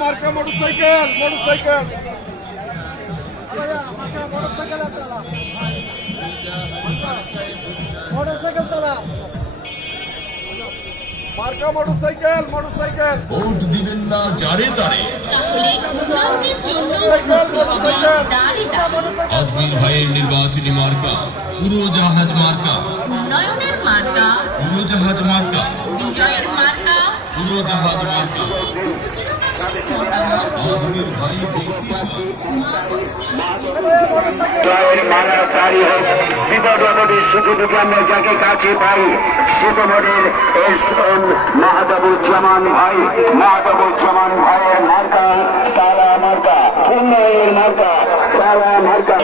মার্কা motorcycle motorcycle motorcycle মার্কা motorcycle motorcycle. Vote দিবেন না যারে তারে। আজমির ভাইয়ের নির্বাচনী মার্কা উড়োজাহাজ মার্কা। উন্নয়নের মার্কা উড়োজাহাজ মার্কা। বিজয়ের মার্কা। উড়োজাহাজ মার্কা। আজমির ভাই ব্যক্তি সুখে দুঃখে আমরা যাকে কাছে পাই তোমাদের এস এম মাহাতাবুজ্জামান ভাই। মাহাতাবুজ্জামান ভাইয়ের মার্কা তারা মার্কা উন্নয়নের মার্কা তারা মার্কা।